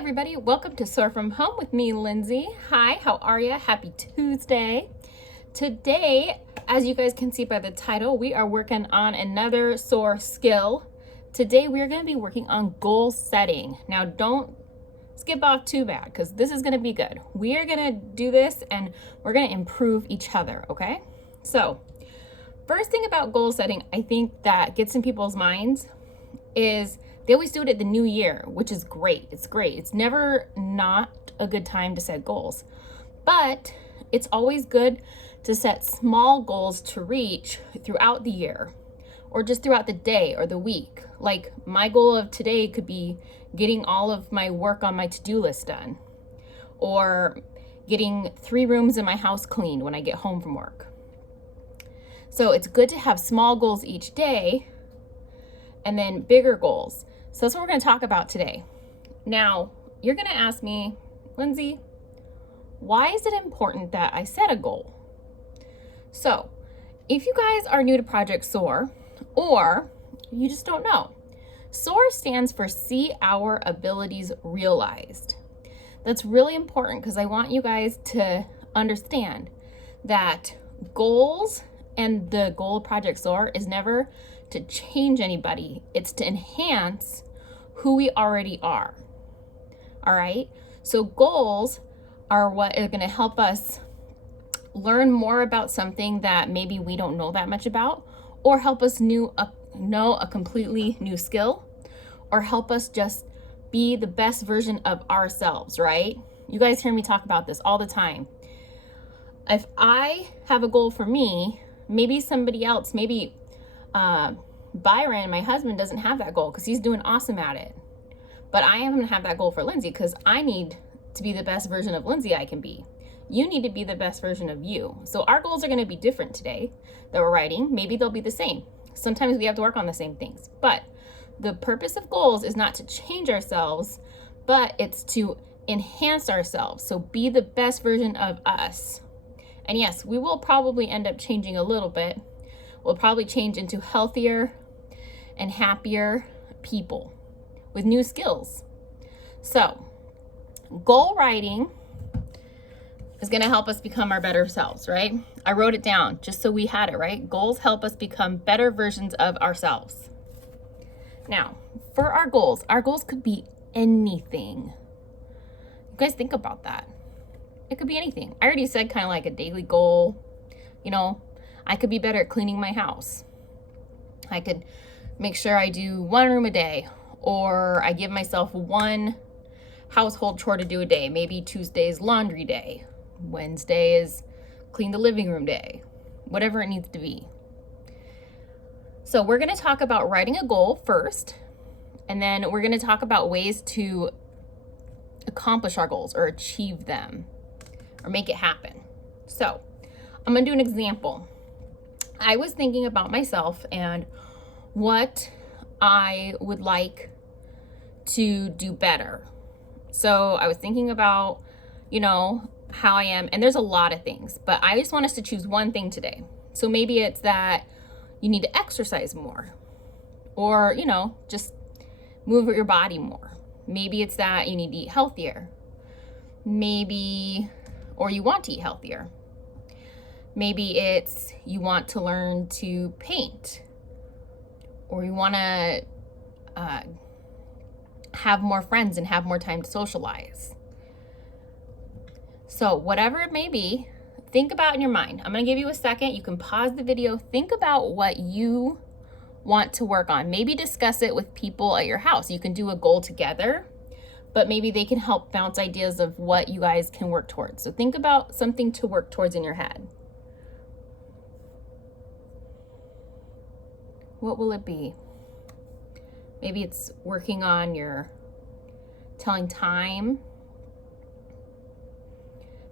everybody, welcome to SOAR from Home with me, Lindsay. Hi, how are you? Happy Tuesday. Today, as you guys can see by the title, we are working on another SOAR skill. Today, we are going to be working on goal setting. Now, don't skip off too bad because this is going to be good. We are going to do this and we're going to improve each other, okay? So, first thing about goal setting, I think that gets in people's minds is they always do it at the new year, which is great. It's great. It's never not a good time to set goals, but it's always good to set small goals to reach throughout the year or just throughout the day or the week. Like my goal of today could be getting all of my work on my to-do list done or getting 3 rooms in my house cleaned when I get home from work. So it's good to have small goals each day and then bigger goals. So that's what we're going to talk about today. Now, you're going to ask me, Lindsay, why is it important that I set a goal? So, if you guys are new to Project SOAR, or you just don't know, SOAR stands for See Our Abilities Realized. That's really important because I want you guys to understand that goals and the goal of Project SOAR is never to change anybody. It's to enhance who we already are. All right. So goals are what are going to help us learn more about something that maybe we don't know that much about, or help us know a completely new skill, or help us just be the best version of ourselves, right? You guys hear me talk about this all the time. If I have a goal for me, maybe somebody else, maybe Byron, my husband, doesn't have that goal because he's doing awesome at it. But I am going to have that goal for Lindsay because I need to be the best version of Lindsay I can be. You need to be the best version of you. So our goals are going to be different today that we're writing. Maybe they'll be the same. Sometimes we have to work on the same things. But the purpose of goals is not to change ourselves, but it's to enhance ourselves. So be the best version of us. And yes, we will probably end up changing a little bit. We'll probably change into healthier and happier people with new skills. So, goal writing is going to help us become our better selves, right? I wrote it down just so we had it, right? Goals help us become better versions of ourselves. Now, for our goals could be anything. You guys think about that. It could be anything. I already said kind of like a daily goal, I could be better at cleaning my house. I could make sure I do 1 room a day, or I give myself 1 household chore to do a day. Maybe Tuesday is laundry day. Wednesday is clean the living room day. Whatever it needs to be. So we're going to talk about writing a goal first, and then we're going to talk about ways to accomplish our goals or achieve them or make it happen. So I'm going to do an example. I was thinking about myself and what I would like to do better. So I was thinking about, how I am, and there's a lot of things, but I just want us to choose one thing today. So maybe it's that you need to exercise more, or, just move your body more. Maybe it's that you need to eat healthier. Or you want to eat healthier. Maybe it's you want to learn to paint, or you want to have more friends and have more time to socialize. So whatever it may be, think about in your mind. I'm going to give you a second. You can pause the video. Think about what you want to work on. Maybe discuss it with people at your house. You can do a goal together, but maybe they can help bounce ideas of what you guys can work towards. So think about something to work towards in your head. What will it be? Maybe it's working on your telling time.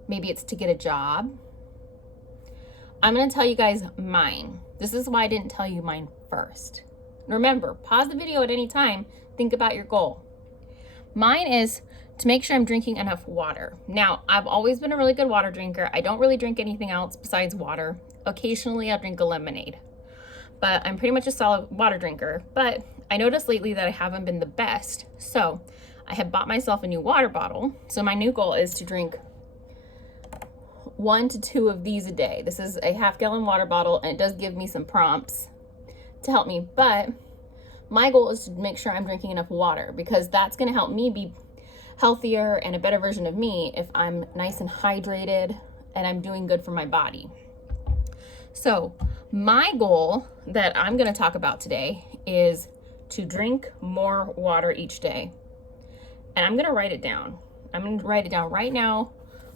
Maybe it's to get a job. I'm going to tell you guys mine. This is why I didn't tell you mine first. Remember, pause the video at any time. Think about your goal. Mine is to make sure I'm drinking enough water. Now, I've always been a really good water drinker. I don't really drink anything else besides water. Occasionally, I'll drink a lemonade. But I'm pretty much a solid water drinker. But I noticed lately that I haven't been the best. So I have bought myself a new water bottle. So my new goal is to drink 1 to 2 of these a day. This is a half-gallon water bottle, and it does give me some prompts to help me, but my goal is to make sure I'm drinking enough water, because that's going to help me be healthier and a better version of me if I'm nice and hydrated and I'm doing good for my body. So my goal that I'm going to talk about today is to drink more water each day. And I'm going to write it down. I'm going to write it down right now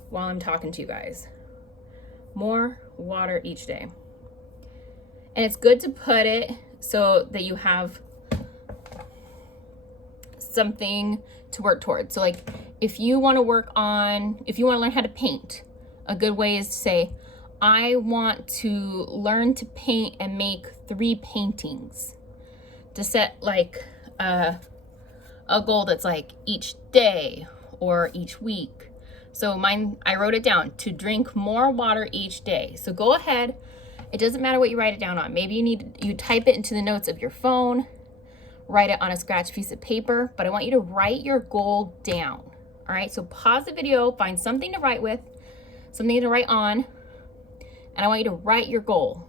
while I'm talking to you guys. More water each day. And it's good to put it so that you have something to work towards. So like if you want to learn how to paint, a good way is to say, I want to learn to paint and make 3 paintings. To set like a goal that's like each day or each week. So mine, I wrote it down, to drink more water each day. So go ahead. It doesn't matter what you write it down on. Maybe you type it into the notes of your phone, write it on a scratch piece of paper, but I want you to write your goal down. All right, so pause the video, find something to write with, something to write on, and I want you to write your goal.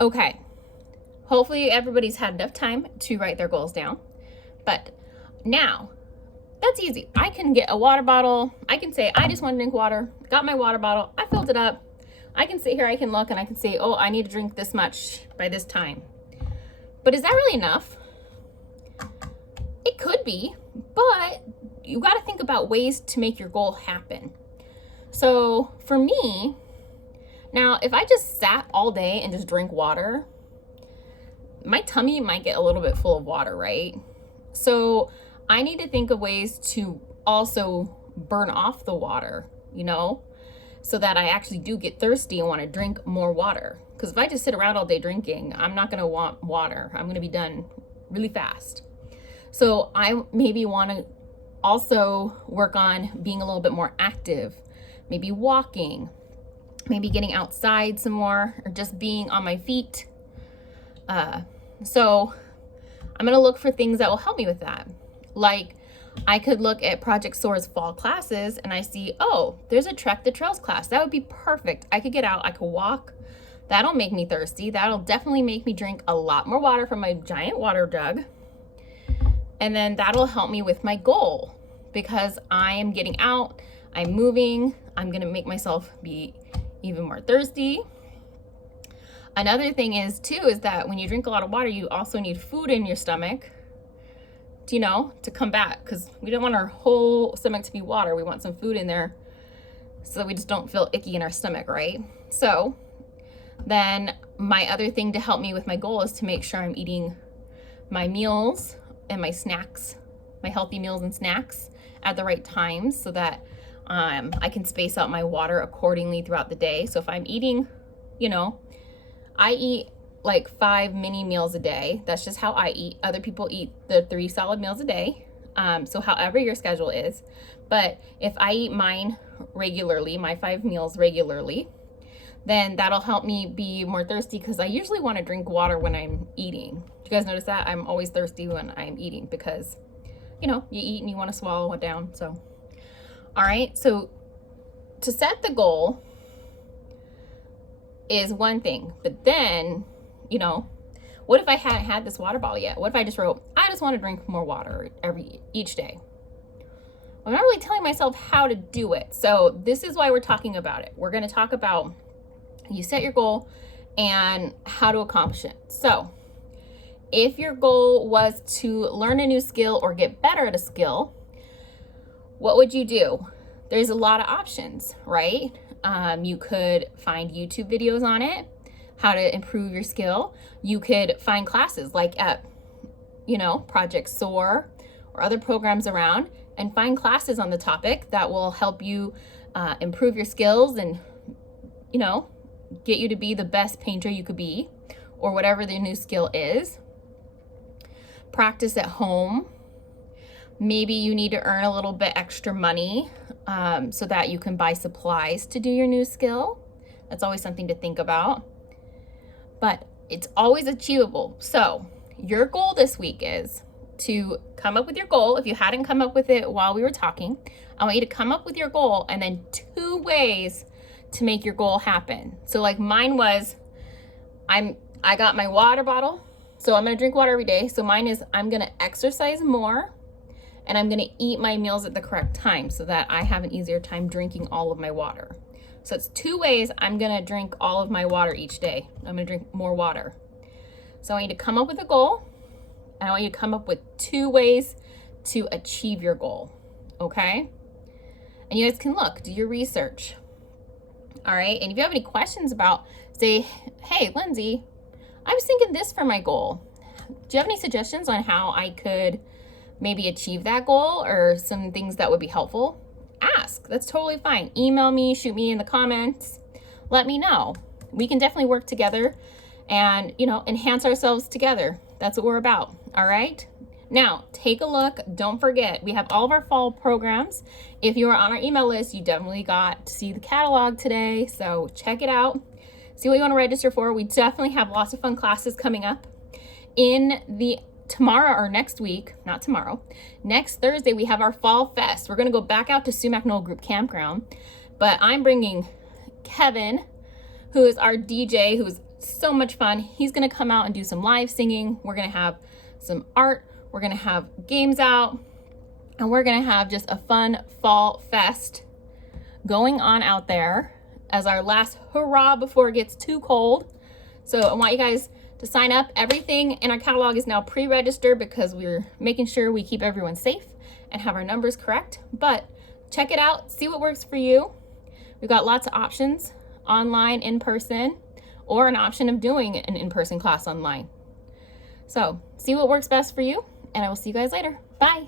Okay, hopefully everybody's had enough time to write their goals down, but now, that's easy. I can get a water bottle. I can say, I just want to drink water. Got my water bottle. I filled it up. I can sit here, I can look, and I can say, oh, I need to drink this much by this time. But is that really enough? It could be, but you got to think about ways to make your goal happen. So for me, now, if I just sat all day and just drink water, my tummy might get a little bit full of water, right? So I need to think of ways to also burn off the water, so that I actually do get thirsty and want to drink more water. Because if I just sit around all day drinking, I'm not going to want water. I'm going to be done really fast. So I maybe want to also work on being a little bit more active, maybe walking, maybe getting outside some more, or just being on my feet. So I'm going to look for things that will help me with that. Like I could look at Project SOAR's fall classes and I see, oh, there's a Trek the Trails class. That would be perfect. I could get out, I could walk. That'll make me thirsty. That'll definitely make me drink a lot more water from my giant water jug. And then that'll help me with my goal, because I am getting out, I'm moving, I'm going to make myself be even more thirsty. Another thing is that when you drink a lot of water, you also need food in your stomach, to combat, because we don't want our whole stomach to be water. We want some food in there so that we just don't feel icky in our stomach, right? So then my other thing to help me with my goal is to make sure I'm eating my meals and my snacks, my healthy meals and snacks at the right times, so that I can space out my water accordingly throughout the day. So if I'm eating, I eat like 5 mini meals a day. That's just how I eat. Other people eat the 3 solid meals a day. So however your schedule is. But if I eat mine regularly, my 5 meals regularly, then that'll help me be more thirsty, because I usually want to drink water when I'm eating. Do you guys notice that? I'm always thirsty when I'm eating, because, you eat and you want to swallow it down. So, all right. So to set the goal is one thing, but then, what if I hadn't had this water bottle yet? What if I just wrote, I just want to drink more water each day? I'm not really telling myself how to do it. So this is why we're talking about it. We're going to talk about you set your goal and how to accomplish it. So if your goal was to learn a new skill or get better at a skill, what would you do? There's a lot of options, right? You could find YouTube videos on it, how to improve your skill. You could find classes like at, Project SOAR or other programs around, and find classes on the topic that will help you improve your skills and, get you to be the best painter you could be, or whatever the new skill is. Practice at home. Maybe you need to earn a little bit extra money so that you can buy supplies to do your new skill. That's always something to think about. But it's always achievable. So your goal this week is to come up with your goal. If you hadn't come up with it while we were talking, I want you to come up with your goal and then 2 ways to make your goal happen. So like mine was, I got my water bottle, so I'm gonna drink water every day. So mine is, I'm gonna exercise more and I'm gonna eat my meals at the correct time so that I have an easier time drinking all of my water. So it's 2 ways I'm gonna drink all of my water each day. I'm gonna drink more water. So I want you to come up with a goal, and I want you to come up with 2 ways to achieve your goal, okay? And you guys can look, do your research. All right, and if you have any questions about, say, hey, Lindsay, I was thinking this for my goal. Do you have any suggestions on how I could maybe achieve that goal, or some things that would be helpful? Ask, that's totally fine. Email me, shoot me in the comments, let me know. We can definitely work together and, you know, enhance ourselves together. That's what we're about, all right? Now, take a look. Don't forget, we have all of our fall programs. If you are on our email list, you definitely got to see the catalog today, so check it out. See what you want to register for. We definitely have lots of fun classes coming up. In the tomorrow or next week, not tomorrow, next Thursday, we have our Fall Fest. We're going to go back out to Sumac Knoll Group Campground, but I'm bringing Kevin, who is our DJ, who's so much fun. He's going to come out and do some live singing. We're going to have some art. We're going to have games out, and we're going to have just a fun Fall Fest going on out there as our last hurrah before it gets too cold. So I want you guys to sign up. Everything in our catalog is now pre-registered because we're making sure we keep everyone safe and have our numbers correct. But check it out, see what works for you. We've got lots of options, online, in person, or an option of doing an in-person class online. So see what works best for you, and I will see you guys later. Bye.